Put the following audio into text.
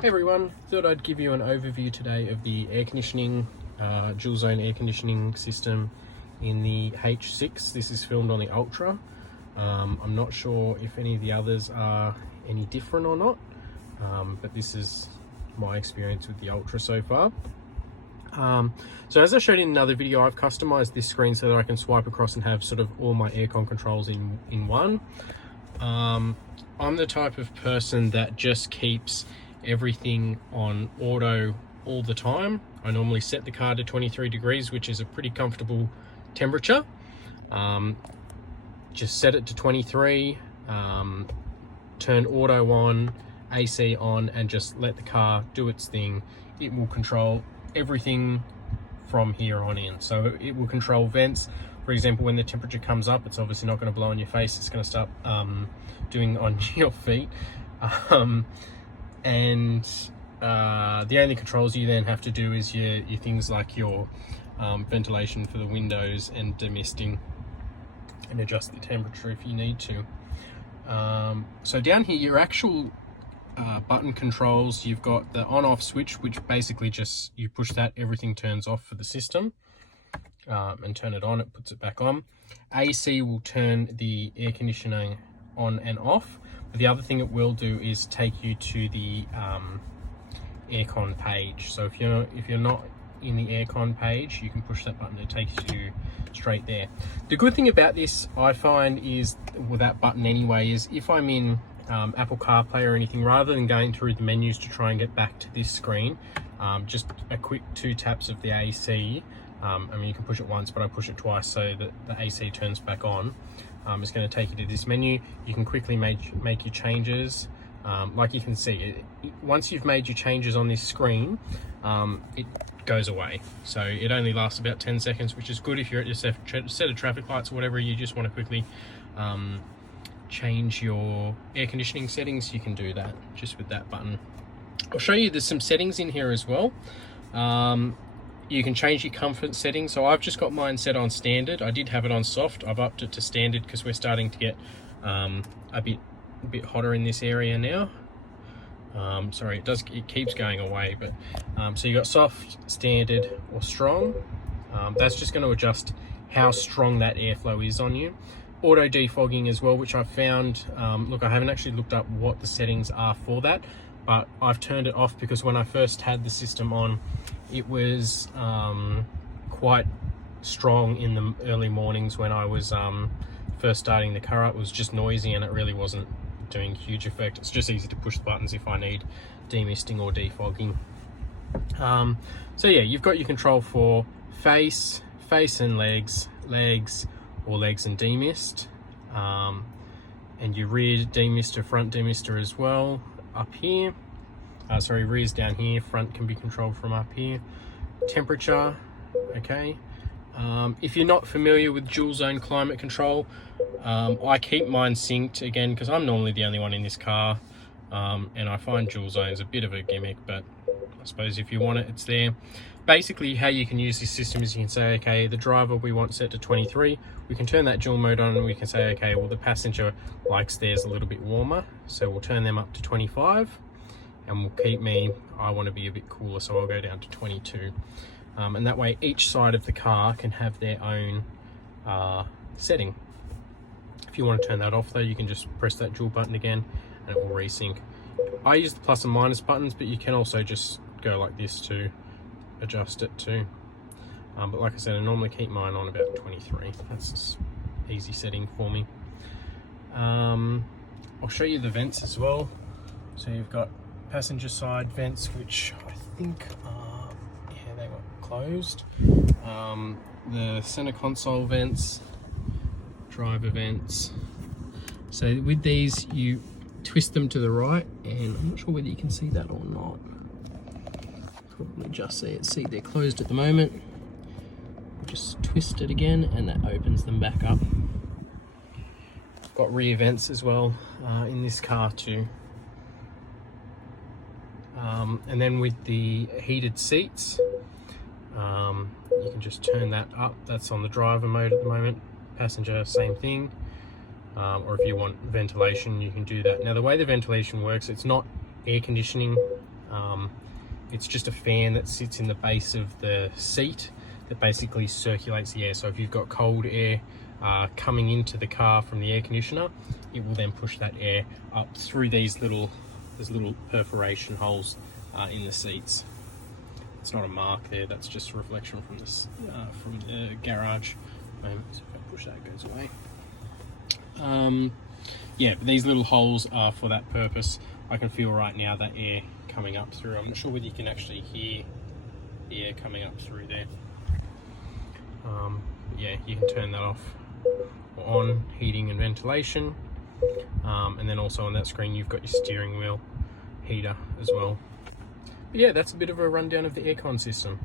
Hey everyone, thought I'd give you an overview today of the air conditioning, dual zone air conditioning system in the H6. This is filmed on the Ultra. I'm not sure if any of the others are any different or not, but this is my experience with the Ultra so far. So as I showed in another video, I've customized this screen so that I can swipe across and have sort of all my aircon controls in one. I'm the type of person that just keeps everything on auto all the time. I normally set the car to 23 degrees, which is a pretty comfortable temperature. Just set it to 23, turn auto on, AC on, and just let the car do its thing. It will control everything from here on in. So it will control vents. For example, when the temperature comes up, it's obviously not going to blow on your face, it's going to start doing on your feet. The only controls you then have to do is your things like your ventilation for the windows and demisting, and adjust the temperature if you need to. So down here, your actual button controls, you've got the on-off switch, which basically just you push that, everything turns off for the system, and turn it on, it puts it back on. AC will turn the air conditioning on and off. But the other thing it will do is take you to the aircon page. So if you're not in the aircon page, you can push that button, it takes you straight there. The good thing about this, I find, is with that button anyway, is if I'm in Apple CarPlay or anything, rather than going through the menus to try and get back to this screen, just a quick 2 taps of the AC. I mean, you can push it once, but I push it twice so that the AC turns back on. It's going to take you to this menu. You can quickly make your changes. Like you can see, once you've made your changes on this screen, it goes away. So it only lasts about 10 seconds, which is good if you're at your set of traffic lights or whatever, you just want to quickly change your air conditioning settings. You can do that just with that button. I'll show you there's some settings in here as well. You can change your comfort settings. So I've just got mine set on standard. I did have it on soft. I've upped it to standard because we're starting to get a bit hotter in this area now. Sorry, it keeps going away, but so you got soft, standard, or strong. That's just going to adjust how strong that airflow is on you. Auto defogging as well, which I've found, look, I haven't actually looked up what the settings are for that, but I've turned it off because when I first had the system on, it was quite strong in the early mornings when I was first starting the car up. It was just noisy and it really wasn't doing huge effect. It's just easy to push the buttons if I need demisting or defogging. So yeah, you've got your control for face and legs, or legs and demist, and your rear demister, front demister as well up here. Sorry, rear's down here, front can be controlled from up here. Temperature, okay. If you're not familiar with dual zone climate control, I keep mine synced again because I'm normally the only one in this car, and I find dual zones a bit of a gimmick, but I suppose if you want it, it's there. Basically, how you can use this system is you can say, okay, the driver we want set to 23. We can turn that dual mode on and we can say, okay, well, the passenger likes theirs a little bit warmer, so we'll turn them up to 25. And we'll keep I want to be a bit cooler, so I'll go down to 22. And that way each side of the car can have their own setting. If you want to turn that off though, you can just press that dual button again and it will resync. I use the plus and minus buttons, but you can also just go like this to adjust it too. But like I said, I normally keep mine on about 23. That's an easy setting for me. I'll show you the vents as well. So you've got passenger side vents, which I think they were closed. The center console vents, driver vents. So with these, you twist them to the right, and I'm not sure whether you can see that or not. Probably just see it. See, they're closed at the moment. Just twist it again, and that opens them back up. Got rear vents as well in this car too. And then with the heated seats, you can just turn that up. That's on the driver mode at the moment. Passenger, same thing. Or if you want ventilation, you can do that. Now the way the ventilation works, it's not air conditioning It's just a fan that sits in the base of the seat that basically circulates the air. So if you've got cold air coming into the car from the air conditioner, it will then push that air up through these little perforation holes in the seats. It's not a mark there, that's just a reflection from this from the garage. So if I push that, it goes away. Yeah, but these little holes are for that purpose. I can feel right now that air coming up through. I'm not sure whether you can actually hear the air coming up through there. Yeah, you can turn that off or on, heating and ventilation. And then also on that screen you've got your steering wheel heater as well. But yeah, that's a bit of a rundown of the aircon system.